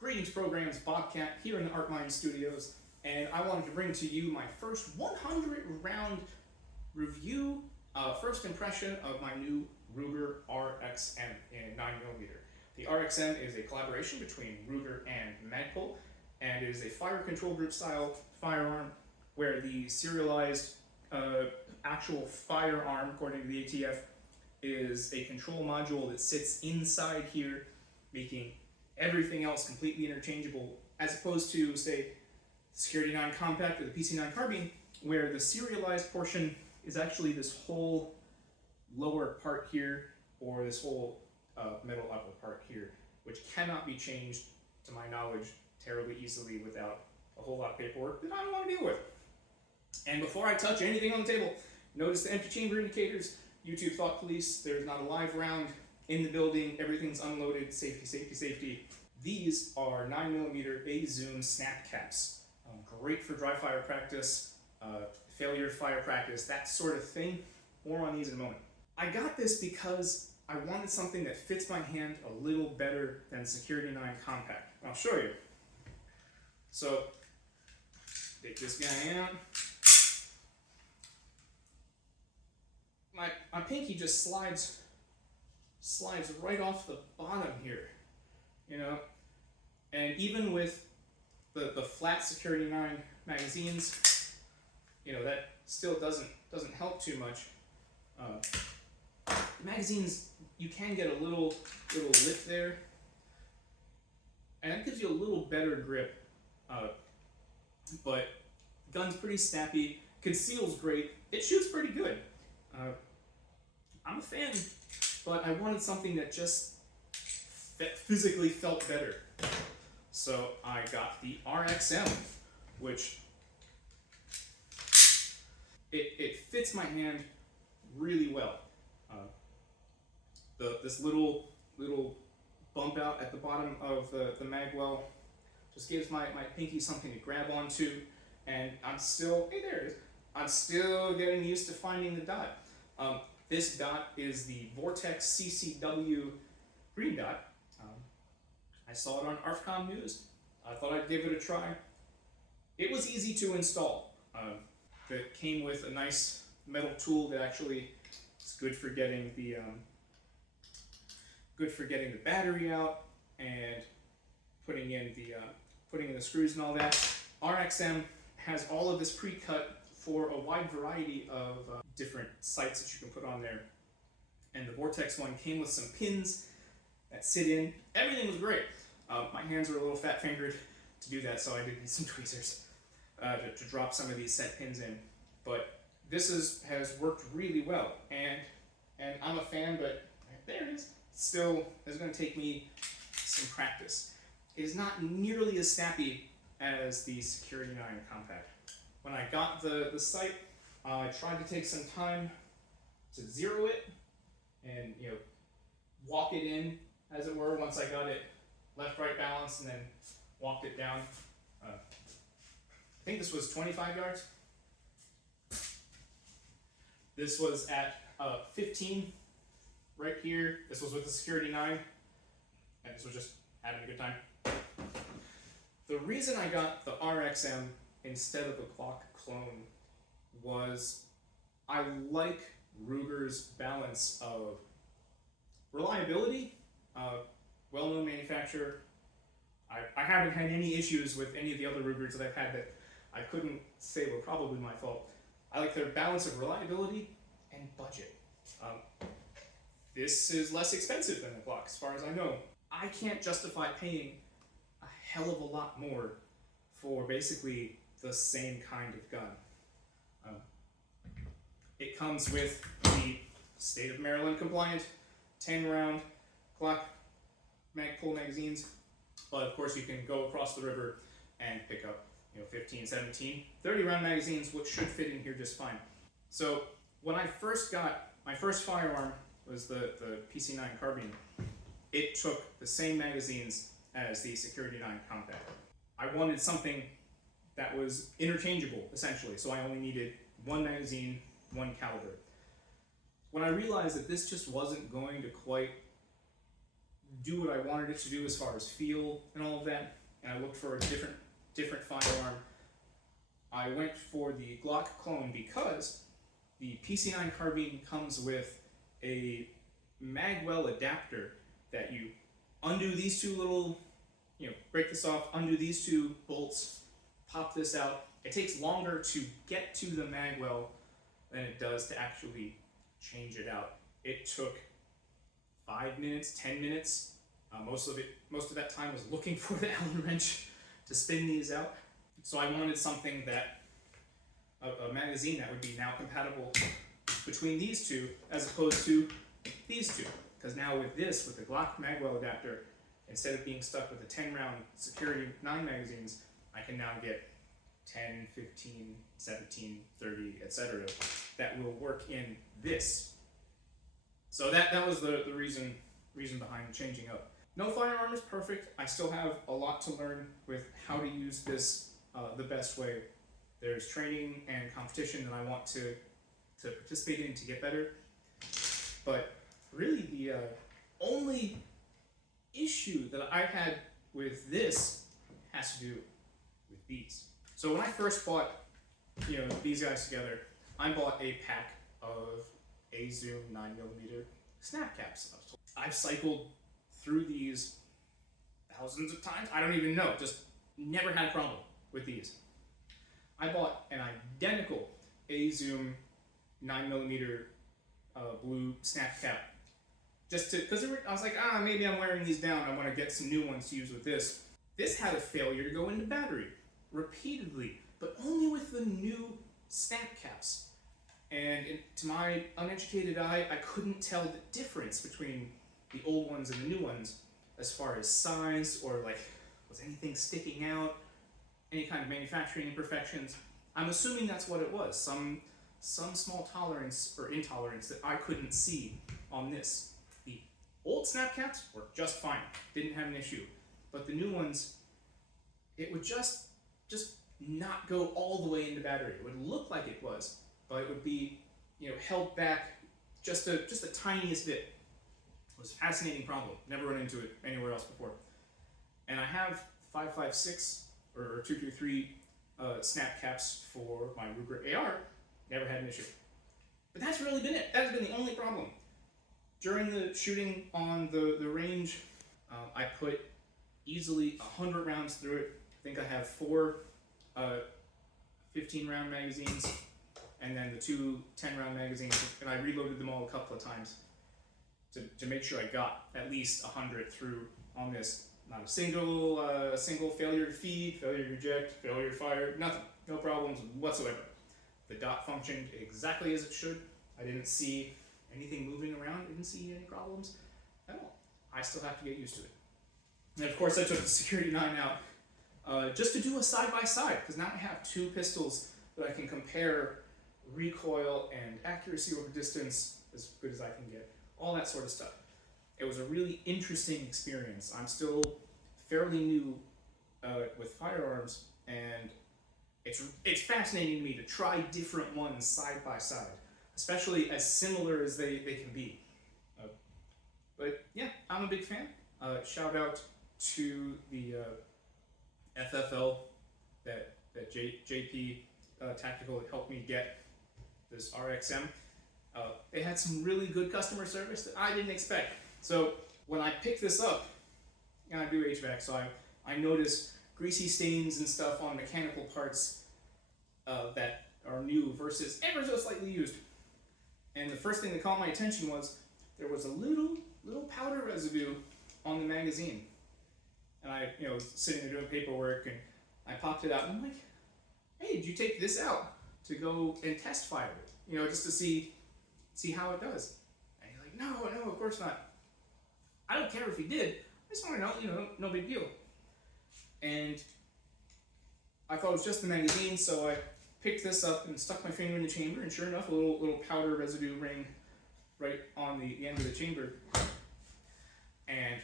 Greetings programs, Bobcat here in the Artmind Studios, and I wanted to bring to you my first 100 round review, first impression of my new Ruger RXM in 9mm. The RXM is a collaboration between Ruger and Magpul, and it is a fire control group style firearm where the serialized actual firearm, according to the ATF, is a control module that sits inside here, making everything else completely interchangeable, as opposed to, say, Security 9 Compact or the PC9 Carbine, where the serialized portion is actually this whole lower part here, or this whole metal upper part here, which cannot be changed, to my knowledge, terribly easily without a whole lot of paperwork that I don't want to deal with. And before I touch anything on the table, notice the empty chamber indicators. YouTube thought police, there's not a live round in the building, everything's unloaded, safety, safety, safety. These are 9mm A Zoom snap caps. Great for dry fire practice, failure fire practice, that sort of thing. More on these in a moment. I got this because I wanted something that fits my hand a little better than Security 9 Compact. I'll show you. So, take this guy out. My pinky just slides right off the bottom here, you know, and even with the flat Security 9 magazines, you know, that still doesn't help too much. Magazines, you can get a little lip there, and that gives you a little better grip, but the gun's pretty snappy, conceals great, it shoots pretty good. I'm a fan, but I wanted something that just physically felt better. So I got the RXM, which it fits my hand really well. This little bump out at the bottom of the mag well just gives my pinky something to grab onto, and I'm still, hey, there it is. I'm still getting used to finding the dot. This dot is the Vortex CCW green dot. I saw it on ARFCOM News. I thought I'd give it a try. It was easy to install. It came with a nice metal tool that actually is good for getting the battery out and putting in the screws and all that. RXM has all of this pre-cut for a wide variety of different sights that you can put on there. And the Vortex one came with some pins that sit in. Everything was great. My hands were a little fat-fingered to do that, so I did need some tweezers to drop some of these set pins in. But this has worked really well, and I'm a fan, but there it is. Still, it's going to take me some practice. It is not nearly as snappy as the Security 9 Compact. When I got the sight, I tried to take some time to zero it and, you know, walk it in, as it were, once I got it left-right balanced, and then walked it down. I think this was 25 yards. This was at 15 right here. This was with the Security 9, and this was just having a good time. The reason I got the RXM instead of the Glock clone was I like Ruger's balance of reliability, well-known manufacturer. I haven't had any issues with any of the other Rugers that I've had that I couldn't say were probably my fault. I like their balance of reliability and budget. This is less expensive than the Glock, as far as I know. I can't justify paying a hell of a lot more for basically the same kind of gun. It comes with the state of Maryland compliant 10-round Glock Magpul magazines, but of course you can go across the river and pick up, you know, 15, 17, 30-round magazines, which should fit in here just fine. So when I first got my first firearm was the PC9 Carbine. It took the same magazines as the Security 9 Compact. I wanted something that was interchangeable, essentially, so I only needed one magazine, one caliber. When I realized that this just wasn't going to quite do what I wanted it to do as far as feel and all of that, and I looked for a different firearm. I went for the Glock clone because the PC9 carbine comes with a magwell adapter that you undo these two little, break this off, undo these two bolts, pop this out. It takes longer to get to the magwell than it does to actually change it out. It took 5 minutes, 10 minutes. Most of that time was looking for the Allen wrench to spin these out. So I wanted something that, a magazine that would be now compatible between these two as opposed to these two. Because now with the Glock magwell adapter, instead of being stuck with the 10 round security 9 magazines, I can now get 10, 15, 17, 30, etc. that will work in this. So that was the reason behind changing up. No firearm is perfect. I still have a lot to learn with how to use this the best way. There's training and competition that I want to participate in to get better. But really the only issue that I've had with this has to do with these. So when I first bought these guys together, I bought a pack of a Zoom 9mm snap caps. I've cycled through these thousands of times. I don't even know, just never had a problem with these. I bought an identical A-Zoom 9mm blue snap cap just because I was like, maybe I'm wearing these down. I want to get some new ones to use with this. This had a failure to go into battery repeatedly, but only with the new snap caps. And to my uneducated eye, I couldn't tell the difference between the old ones and the new ones as far as size or was anything sticking out, any kind of manufacturing imperfections. I'm assuming that's what it was, some small tolerance or intolerance that I couldn't see on this. The old snap caps worked just fine, didn't have an issue, but the new ones, it would just not go all the way into battery. It would look like it was, but it would be held back just the tiniest bit. It was a fascinating problem. Never run into it anywhere else before. And I have 5.56 or 223 snap caps for my Ruger AR. Never had an issue. But that's really been it. That's been the only problem. During the shooting on the range, I put easily 100 rounds through it. I think I have 4 15-round magazines, and then the 2 10-round magazines, and I reloaded them all a couple of times to make sure I got at least 100 through on this. Not a single failure to feed, failure to eject, failure to fire, nothing. No problems whatsoever. The dot functioned exactly as it should. I didn't see anything moving around, didn't see any problems at all. I still have to get used to it. And of course I took the Security 9 out just to do a side-by-side, because now I have 2 pistols that I can compare recoil and accuracy over distance as good as I can get, all that sort of stuff. It was a really interesting experience. I'm still fairly new with firearms, and it's fascinating to me to try different ones side by side, especially as similar as they can be. But yeah, I'm a big fan. Shout out to the FFL that JP Tactical helped me get this RXM. They had some really good customer service that I didn't expect. So when I picked this up, and I do HVAC, so I noticed greasy stains and stuff on mechanical parts that are new versus ever so slightly used. And the first thing that caught my attention was there was a little powder residue on the magazine. And I, sitting there doing paperwork, and I popped it out, and I'm like, hey, did you take this out to go and test fire it? Just to see how it does. And you're like, no, of course not. I don't care if he did. I just want to know, no big deal. And I thought it was just the magazine, so I picked this up and stuck my finger in the chamber, and sure enough, a little powder residue ring right on the end of the chamber. And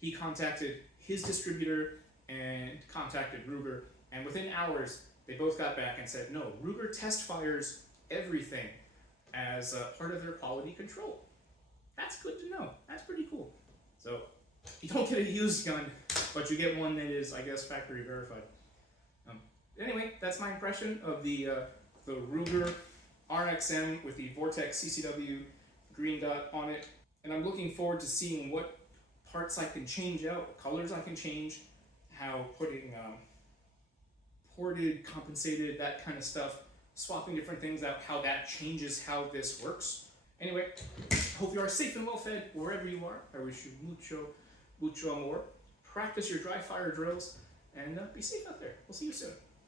he contacted his distributor and contacted Ruger, and within hours, they both got back and said, no, Ruger test fires everything as part of their quality control. That's good to know. That's pretty cool. So You don't get a used gun, but you get one that is, I guess, factory verified. Anyway, that's my impression of the Ruger RXM with the Vortex CCW green dot on it. And I'm looking forward to seeing what parts I can change out, what colors I can change, how putting ported, compensated, that kind of stuff, swapping different things out, how that changes how this works. Anyway, hope you are safe and well fed wherever you are. I wish you mucho amor. Practice your dry fire drills and be safe out there. We'll see you soon.